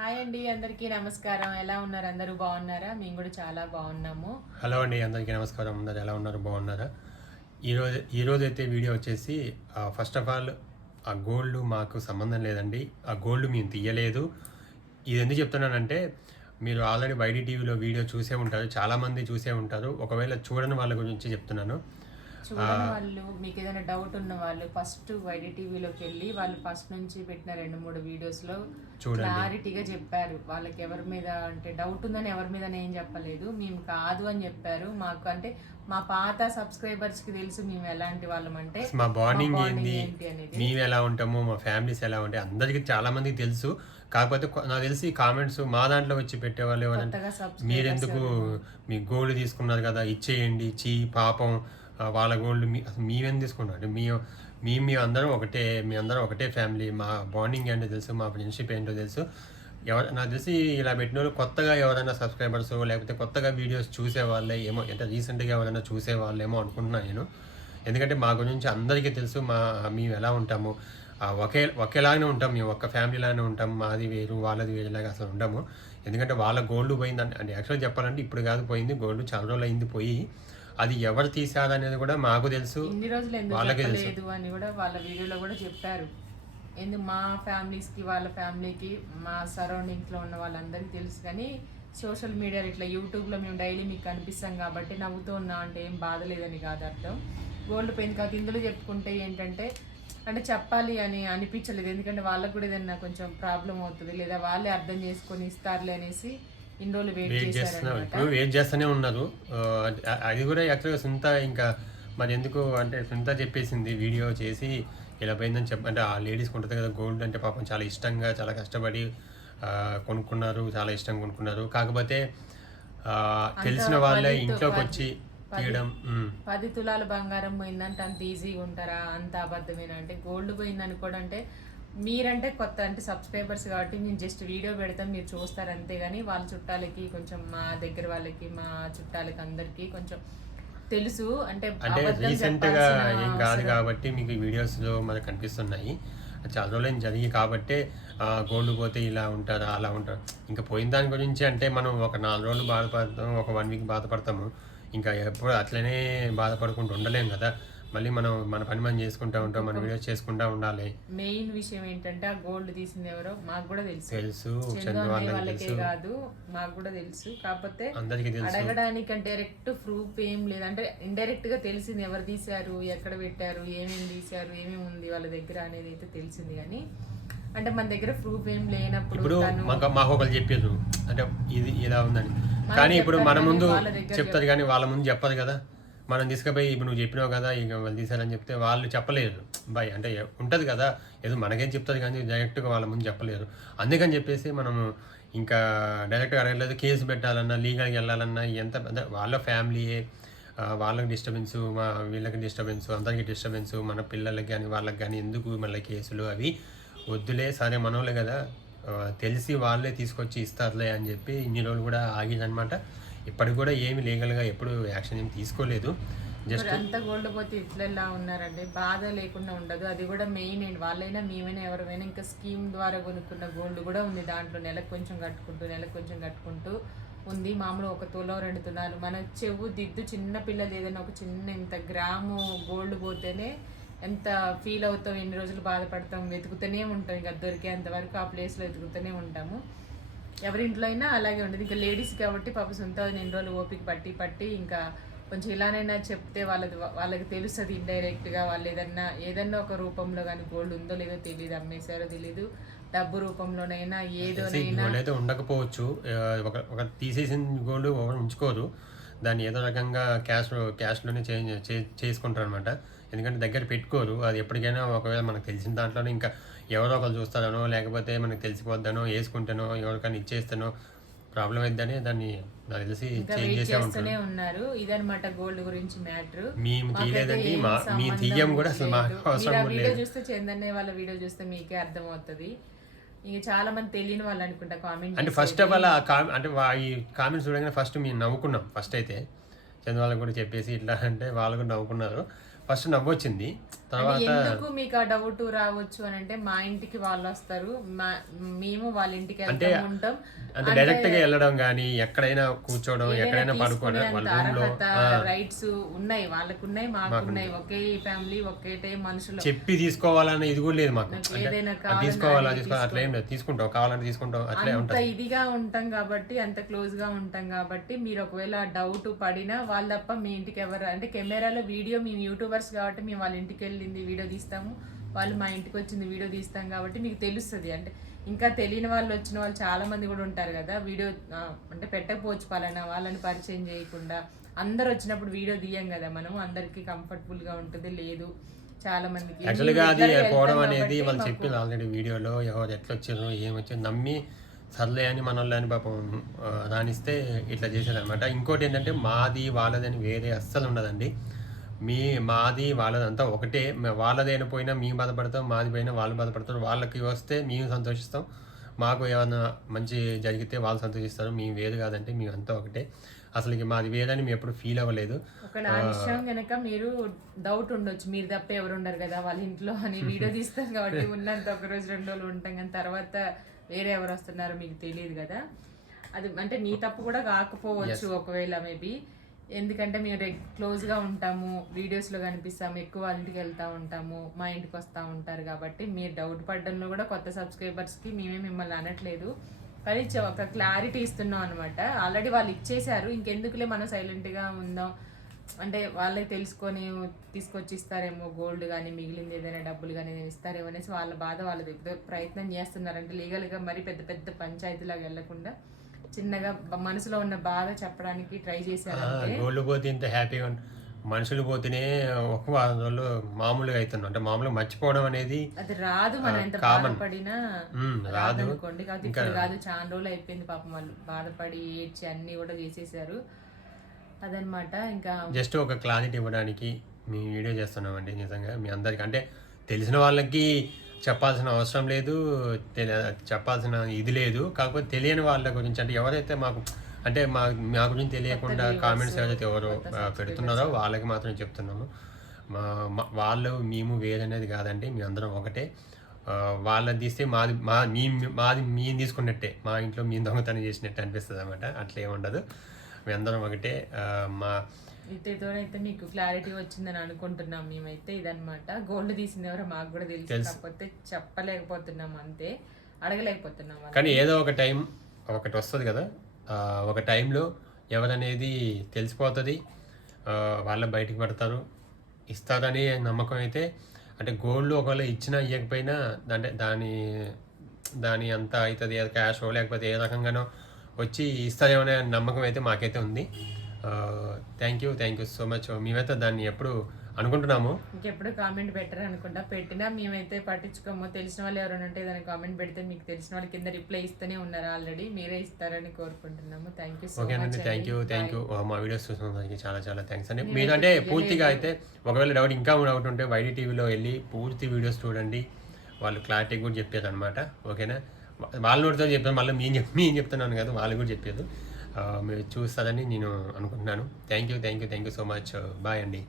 Hi అండి అందరికీ నమస్కారం. ఎలా ఉన్నారు? అందరూ బాగున్నారా? మేము కూడా చాలా బాగున్నాము. హలో అండి అందరికీ నమస్కారం. అందరు ఎలా ఉన్నారు? బాగున్నారా? ఈరోజు ఈరోజు అయితే వీడియో వచ్చేసి ఫస్ట్ ఆఫ్ ఆల్ ఆ గోల్డ్ మాకు సంబంధం లేదండి. ఆ గోల్డ్ మేము తీయలేదు. ఇది ఎందుకు చెప్తున్నానంటే మీరు ఆల్రెడీ వైడి టీవీలో వీడియో చూసే ఉంటారు. చాలామంది చూసే ఉంటారు. ఒకవేళ చూడని వాళ్ళ గురించి చెప్తున్నాను. చూడని వాళ్ళు మీకు ఏదైనా డౌట్ ఉన్న వాళ్ళు ఫస్ట్ వైడి టీవీలోకి వెళ్ళి వాళ్ళు ఫస్ట్ నుంచి పెట్టిన రెండు మూడు వీడియోస్లో. క్లారిటీగా చెప్పారు. వాళ్ళకి ఎవరి మీద అంటే డౌట్ ఉందని ఎవరి మీద ఏం చెప్పలేదు. మేము కాదు అని చెప్పారు. మాకు అంటే మా పాత సబ్స్క్రైబర్స్కి తెలుసు మేము ఎలాంటి వాళ్ళం అంటే మా బాండింగ్ ఏంటి. మేము ఎలా ఉంటాము? మా ఫ్యామిలీస్ ఎలా ఉంటాయి? అందరికీ చాలా మందికి తెలుసు. కాకపోతే నాకు తెలిసి కామెంట్స్ మా దాంట్లో వచ్చి పెట్టేవాళ్ళు మీరెందుకు మీ గోల్డ్ తీసుకున్నారు కదా? ఇచ్చేయండి. చీ పాపం. వాళ్ళ గోల్డ్ మీ అసలు మేమేం తీసుకున్నాం? అంటే మీ మీ మీ అందరం ఒకటే మీ అందరం ఒకటే ఫ్యామిలీ. మా బాండింగ్ ఏంటో తెలుసు మా ఫ్రెండ్షిప్ ఏంటో తెలుసు. ఎవరు నాకు తెలిసి ఇలా పెట్టిన వాళ్ళు కొత్తగా ఎవరైనా సబ్స్క్రైబర్స్ లేకపోతే కొత్తగా వీడియోస్ చూసేవాళ్ళే ఏమో అంటే రీసెంట్గా ఎవరైనా చూసే వాళ్ళేమో అనుకుంటున్నాను నేను. ఎందుకంటే మా గురించి అందరికీ తెలుసు మా మేము ఎలా ఉంటాము. ఒకే ఒకేలాగానే ఉంటాం మేము ఒక్క ఫ్యామిలీలానే ఉంటాం మాది వేరు వాళ్ళది వేరేలాగా అసలు ఉండము. ఎందుకంటే వాళ్ళ గోల్డ్ పోయింది అంటే యాక్చువల్గా చెప్పాలంటే ఇప్పుడు కాదు పోయింది గోల్డ్ చాలా రోజులు అయింది పోయి అది ఎవరు తీసారనేది కూడా మాకు తెలుసు. ఇన్ని రోజులు ఎందుకు వాళ్ళకే తెలుసు. చెప్పలేదు అని కూడా వాళ్ళ వీడియోలో కూడా చెప్పారు. ఎందుకు మా ఫ్యామిలీస్కి వాళ్ళ ఫ్యామిలీకి మా సరౌండింగ్స్లో ఉన్న వాళ్ళందరికీ తెలుసు కానీ సోషల్ మీడియా ఇట్లా యూట్యూబ్లో మేము డైలీ మీకు కనిపిస్తాం కాబట్టి నవ్వుతూ ఉన్నాం అంటే ఏం బాధ లేదని కాదు అర్థం. గోల్డ్ పెయిన్ కాదు ఇందులో చెప్పుకుంటే ఏంటంటే అంటే చెప్పాలి అని అనిపించలేదు. ఎందుకంటే వాళ్ళకు కూడా ఏదైనా కొంచెం ప్రాబ్లం అవుతుంది లేదా వాళ్ళే అర్థం చేసుకొని ఇస్తారులే అనేసి ఇన్ని రోజులు వెయిట్ చేశారనమాట ఇప్పుడు వెయిట్ చేస్తూనే ఉన్నారు. అది- కూడా యాక్చువల్గా సుంత ఇంకా మరి ఎందుకు అంటే సుంత చెప్పేసింది వీడియో చేసి ఇలా పోయిందని చెప్ప అంటే ఆ లేడీస్కి ఉంటుంది కదా గోల్డ్ అంటే పాపం చాలా ఇష్టంగా చాలా కష్టపడి కొనుక్కున్నారు చాలా ఇష్టంగా కొనుక్కున్నారు. కాకపోతే తెలిసిన వాళ్ళే ఇంట్లోకి వచ్చి తీయడం. పది తులాల బంగారం పోయిందంటే అంత ఈజీగా ఉంటారా? అంత అబద్ధమేనా? అంటే గోల్డ్ పోయింది అనుకోవడం అంటే మీరంటే కొత్త అంటే సబ్స్క్రైబర్స్ కాబట్టి మేము జస్ట్ వీడియో పెడతాం మీరు చూస్తారు అంతేగాని వాళ్ళ చుట్టాలకి కొంచెం మా దగ్గర వాళ్ళకి మా చుట్టాలకి అందరికీ కొంచెం తెలుసు. అంటే అంటే రీసెంట్గా ఏం కాదు కాబట్టి మీకు వీడియోస్లో మనకు కనిపిస్తున్నాయి. చాలా రోజులు జరిగి కాబట్టి గోల్డ్ పోతే ఇలా ఉంటారా అలా ఉంటారు? ఇంకా పోయిన దాని గురించి అంటే మనం ఒక నాలుగు రోజులు బాధపడతాం ఒక వన్ వీక్ బాధపడతాము. ఇంకా ఎప్పుడు అట్లనే బాధపడకుండా ఉండలేం కదా. మళ్ళీ మనం మన పని మనం చేసుకుంటా ఉంటాం మన వీడియోస్ చేసుకుంటా ఉండాలి. మెయిన్ విషయం ఏంటంటే ఆ గోల్డ్ తీసింది ఎవరో మాకు కూడా తెలుసు. తెలుసు చందు వాళ్ళకి కాదు మాకు కూడా తెలుసు. కాకపోతే అందరికీ తెలుసు. అడగడానికి డైరెక్ట్ ప్రూఫ్ ఏం లేదు. అంటే ఇండైరెక్ట్గా తెలిసింది ఎవరు తీశారు ఎక్కడ పెట్టారు ఏమేమి తీశారు ఏమేమి ఉంది వాళ్ళ దగ్గర అనేది అయితే తెలిసింది కానీ అంటే మన దగ్గర ప్రూఫ్ ఏం లేనప్పుడు ఇప్పుడు మాకు ఒకరు చెప్పారు అంటే ఇది ఇలా ఉందని. కానీ ఇప్పుడు మన ముందు చెప్తారు కానీ వాళ్ళ ముందు చెప్పదు కదా. మనం తీసుకుపోయి ఇప్పుడు నువ్వు చెప్పినావు కదా ఇక వాళ్ళు తీసారని చెప్తే వాళ్ళు చెప్పలేరు. బాయ్ అంటే ఉంటుంది కదా ఏదో మనకేం చెప్తుంది కానీ డైరెక్ట్గా వాళ్ళ ముందు చెప్పలేరు. అందుకని చెప్పేసి మనము ఇంకా డైరెక్ట్గా అడగలేదు కేసు పెట్టాలన్నా లీగల్కి వెళ్ళాలన్నా ఎంత వాళ్ళ ఫ్యామిలీయే వాళ్ళకి డిస్టర్బెన్స్ మా వీళ్ళకి డిస్టర్బెన్స్ అందరికి డిస్టర్బెన్స్ మన పిల్లలకి కానీ వాళ్ళకి కానీ ఎందుకు మళ్ళీ కేసులు అవి? వద్దులే సరే మనోళ్ళే కదా తెలిసి వాళ్ళే తీసుకొచ్చి ఇస్తారులే అని చెప్పి ఇన్ని రోజులు కూడా ఆగిందనమాట ఇప్పటికి కూడా ఏమి లీగల్గా ఎప్పుడు యాక్షన్ ఏమి తీసుకోలేదు. జస్ట్ అంత గోల్డ్ పోతే ఇట్లా ఉన్నారండి? బాధ లేకుండా ఉండదు. అది కూడా మెయిన్ అండి. వాళ్ళైనా మేమైనా ఎవరైనా ఇంకా స్కీమ్ ద్వారా కొనుక్కున్న గోల్డ్ కూడా ఉంది దాంట్లో. నెలకు కొంచెం కట్టుకుంటూ నెలకు కొంచెం కట్టుకుంటూ ఉంది. మామూలు ఒక తులో రెండు తులాలు. మన చెవు దిద్దు చిన్న పిల్లలు ఏదైనా ఒక చిన్న ఇంత గ్రాము గోల్డ్ పోతేనే ఎంత ఫీల్ అవుతాం ఎన్ని రోజులు బాధపడతాం వెతుకుతూనే ఉంటాం. ఇంకా దొరికేంత వరకు ఆ ప్లేస్లో వెతుకుతూనే ఉంటాము. ఎవరింట్లో అయినా అలాగే ఉండదు. ఇంకా లేడీస్ కాబట్టి పాప సొంత ఎన్ని రోజులు ఓపిక పట్టి పట్టి ఇంకా కొంచెం ఇలానైనా చెప్తే వాళ్ళది వాళ్ళకి తెలుస్తుంది ఇండైరెక్ట్గా వాళ్ళు ఏదన్నా ఏదన్నా ఒక రూపంలో కానీ గోల్డ్ ఉందో లేదో తెలియదు అమ్మేశారో తెలియదు డబ్బు రూపంలోనైనా ఏదోనైనా గోల్డ్ అయితే ఉండకపోవచ్చు. ఒక ఒక తీసేసిన గోల్డ్ ఎవరు ఉంచుకోరు. దాన్ని ఏదో రకంగా క్యాష్ క్యాష్లోనే చేంజ్ చేసుకుంటారు అనమాట ఎందుకంటే దగ్గర పెట్టుకోరు. అది ఎప్పటికైనా ఒకవేళ మనకు తెలిసిన దాంట్లోనే ఇంకా ఎవరో ఒకరు చూస్తారనో లేకపోతే మనకు తెలిసిపోద్దనో వేసుకుంటానో ఎవరికైనా ఇచ్చేస్తానో ప్రాబ్లం అయిద్దని దాన్ని నాకు తెలిసి చేంజ్ చేసే ఉంటారు. ఉన్నారు. ఇదనమాట గోల్డ్ గురించి మ్యాటర్. మేము తీయలేదండి మా మేము తీయం కూడా అసలు మాకు అవసరం వీడియో చూస్తే చందన్నే వాళ్ళ వీడియో చూస్తే మీకే అర్థమవుతుంది. ఇంక చాలా మంది తెలియని వాళ్ళు అనుకుంటా కామెంట్ అంటే ఫస్ట్ ఆఫ్ ఆల్ అంటే ఈ కామెంట్స్ చూడగానే ఫస్ట్ మేము నవ్వుకున్నాం. ఫస్ట్ అయితే చంద్ర వాళ్ళకి కూడా చెప్పేసి ఇట్లా అంటే వాళ్ళు కూడా నవ్వుకున్నారు. ఫస్ట్ నవ్వొచ్చింది. అంటే తర్వాత ఎందుకు మీకు ఆ డౌట్ రావచ్చు అని అంటే మా ఇంటికి వాళ్ళు వస్తారు. మేము వాళ్ళ ఇంటికి వెళ్తాం ఉంటాం. అంటే డైరెక్ట్గా వెళ్ళడం కానీ ఎక్కడైనా కూర్చోవడం ఎక్కడైనా పడుకోవడం రైట్స్ ఉన్నాయి వాళ్ళకు ఉన్నాయి మాకు ఉన్నాయి ఒకే ఫ్యామిలీ ఒకేటే మనుషులు. చెప్పి తీసుకోవాలన్న ఇది కూడా లేదు మాకు. అంటే తీసుకోవాలా తీసుకోవాలి అట్లా ఏం లేదు. తీసుకుంటాం. కావాలంటే తీసుకుంటాం. అట్లే ఉంటుంది. ఇదిగా ఉంటాం కాబట్టి అంత క్లోజ్గా ఉంటాం కాబట్టి మీరు ఒకవేళ డౌట్ పడినా వాళ్ళ తప్ప మీ ఇంటికి ఎవరు అంటే కెమెరాలో వీడియో మేము యూట్యూబర్స్ కాబట్టి మేము వాళ్ళ ఇంటికి వెళ్ళింది వీడియో తీస్తాము. వాళ్ళు మా ఇంటికి వచ్చింది వీడియో తీస్తాం కాబట్టి మీకు తెలుస్తుంది. అంటే ఇంకా తెలియని వాళ్ళు వచ్చిన వాళ్ళు చాలా మంది కూడా ఉంటారు కదా వీడియో అంటే పెట్టకపోవచ్చు పలానా వాళ్ళని పరిచయం చేయకుండా. అందరు వచ్చినప్పుడు వీడియో తీయం కదా మనం అందరికి కంఫర్టబుల్గా ఉంటుంది లేదు. చాలా మందికి యాక్చువల్గా అది పోవడం అనేది వాళ్ళు చెప్పింది ఆల్రెడీ వీడియోలో ఎవరు ఎట్లా వచ్చారు ఏం వచ్చారు నమ్మి సర్లే అని మన వాళ్ళని పాపం ఆ, రానిస్తే ఇట్లా చేశారనమాట ఇంకోటి ఏంటంటే మాది వాళ్ళది అని వేరే అస్సలు ఉండదండి. మీ మాది వాళ్ళదంతా ఒకటే. వాళ్ళదైనా పోయినా మేము బాధపడతాం మాది పోయినా వాళ్ళు బాధపడతారు. వాళ్ళకి వస్తే మేము సంతోషిస్తాం. మాకు ఏమైనా మంచి జరిగితే వాళ్ళు సంతోషిస్తారు. మేము వేరు కాదంటే మేము అంతా ఒకటే. అసలుకి మాది వేరని మేము ఎప్పుడు ఫీల్ అవ్వలేదు. విషయం గనక మీరు డౌట్ ఉండొచ్చు. మీరు తప్ప ఎవరు ఉండరు కదా వాళ్ళ ఇంట్లో అని వీడియో తీస్తాం కాబట్టి ఉన్నంత ఒక రోజు రెండు రోజులు ఉంటాం. కానీ తర్వాత వేరే ఎవరు వస్తున్నారో మీకు తెలియదు కదా. అది అంటే మీ తప్పు కూడా కాకపోవచ్చు ఒకవేళ మేబీ. ఎందుకంటే మేము క్లోజ్గా ఉంటాము వీడియోస్లో కనిపిస్తాము ఎక్కువ వాళ్ళ ఇంటికి వెళ్తూ ఉంటాము మా ఇంటికి వస్తూ ఉంటారు కాబట్టి మీరు డౌట్ పడడంలో కూడా కొత్త సబ్స్క్రైబర్స్కి మేమే మిమ్మల్ని అనట్లేదు. కానీ చ- ఒక క్లారిటీ ఇస్తున్నాం అనమాట ఆల్రెడీ వాళ్ళు ఇచ్చేశారు ఇంకెందుకులే మనం సైలెంట్గా ఉందాం. అంటే వాళ్ళే తెలుసుకొని తీసుకొచ్చి ఇస్తారేమో గోల్డ్ కానీ మిగిలింది ఏదైనా డబ్బులు కానీ ఇస్తారేమో అనేసి వాళ్ళ బాధ వాళ్ళ ప్రయత్నం చేస్తున్నారు అంటే లీగల్గా మరి పెద్ద పెద్ద పంచాయతీలాగా వెళ్ళకుండా చిన్నగా మనసులో ఉన్న బాధ చెప్పడానికి ట్రై చేశారు గోల్డ్ పోతే ఇంత హ్యాపీగా మనుషులు పోతేనే ఒక వారం రోజులు మామూలుగా అవుతున్నాం అంటే మామూలుగా మర్చిపోవడం అనేది అది రాదు మనం ఎంత. బాధపడినా. రాదు. కాదు ఇప్పుడు కాదు చాలా రోజులు అయిపోయింది పాపం వాళ్ళు. బాధపడి ఏడ్చి అన్ని కూడా చేసేసారు. అదనమాట. ఇంకా జస్ట్ ఒక క్లారిటీ ఇవ్వడానికి మేము వీడియో చేస్తున్నామండి నిజంగా మీ అందరికి. అంటే తెలిసిన వాళ్ళకి చెప్పాల్సిన అవసరం లేదు చెప్పాల్సిన ఇది లేదు. కాకపోతే తెలియని వాళ్ళ గురించి అంటే ఎవరైతే మాకు అంటే మా మా గురించి తెలియకుండా కామెంట్స్ ఎవరైతే ఎవరో పెడుతున్నారో వాళ్ళకి మాత్రం చెప్తున్నాము. మా వాళ్ళు మేము వేరనేది కాదండి మీ అందరం ఒకటే. వాళ్ళని తీస్తే మాది మా మీ మాది మేము తీసుకున్నట్టే. మా ఇంట్లో మేము దొంగతనం చేసినట్టు అనిపిస్తుంది అనమాట అట్లా ఏమి ఉండదు. మీ అందరం ఒకటే మా అయితే మీకు క్లారిటీ వచ్చిందని అనుకుంటున్నాం మేమైతే ఇదన్నమాట. గోల్డ్ తీసింది ఎవరో మాకు కూడా తెలుసు. కాకపోతే చెప్పలేకపోతున్నాం అంతే. అడగలేకపోతున్నాం. కానీ ఏదో ఒక టైం ఒకటి వస్తుంది కదా. ఒక టైంలో ఎవరనేది తెలిసిపోతుంది. వాళ్ళ బయటికి పడతారు. ఇస్తారని నమ్మకం అయితే అంటే గోల్డ్ ఒకవేళ ఇచ్చినా ఇవ్వకపోయినా అంటే దాని దాని అంత అవుతుంది. క్యాష్ లేకపోతే ఏ రకంగానో వచ్చి ఇస్తారేమనే నమ్మకం అయితే మాకైతే ఉంది. Thank you thank you so much మేమైతే దాన్ని ఎప్పుడు అనుకుంటున్నాము. ఇంకెప్పుడు కామెంట్ పెట్టరు అనుకుంటా. పెట్టినా మేమైతే పట్టించుకోము. తెలిసిన వాళ్ళు ఎవరైనా ఉంటే ఏదైనా కామెంట్ పెడితే మీకు తెలిసిన వాళ్ళ కింద రిప్లై ఇస్తూనే ఉన్నారు ఆల్రెడీ మీరే ఇస్తారని కోరుకుంటున్నాము. థ్యాంక్ యూ ఓకేనండి థ్యాంక్ యూ థ్యాంక్ యూ మా వీడియోస్ చూసినందుకు చాలా చాలా థ్యాంక్స్ అండి. మీరంటే పూర్తిగా అయితే ఒకవేళ డౌట్ ఇంకా డౌట్ ఉంటే వైడి టీవీలో వెళ్ళి పూర్తి వీడియోస్ చూడండి. వాళ్ళు క్లారిటీ కూడా చెప్పారు అనమాట ఓకేనా వాళ్ళ నోటితో చెప్పాను. మళ్ళీ మేము చెప్ మేము చెప్తున్నాను కదా వాళ్ళు కూడా చెప్పారు ఆ, మీరు చూస్తారని నేను అనుకుంటున్నాను. Thank you thank you thank you so much bye అండి.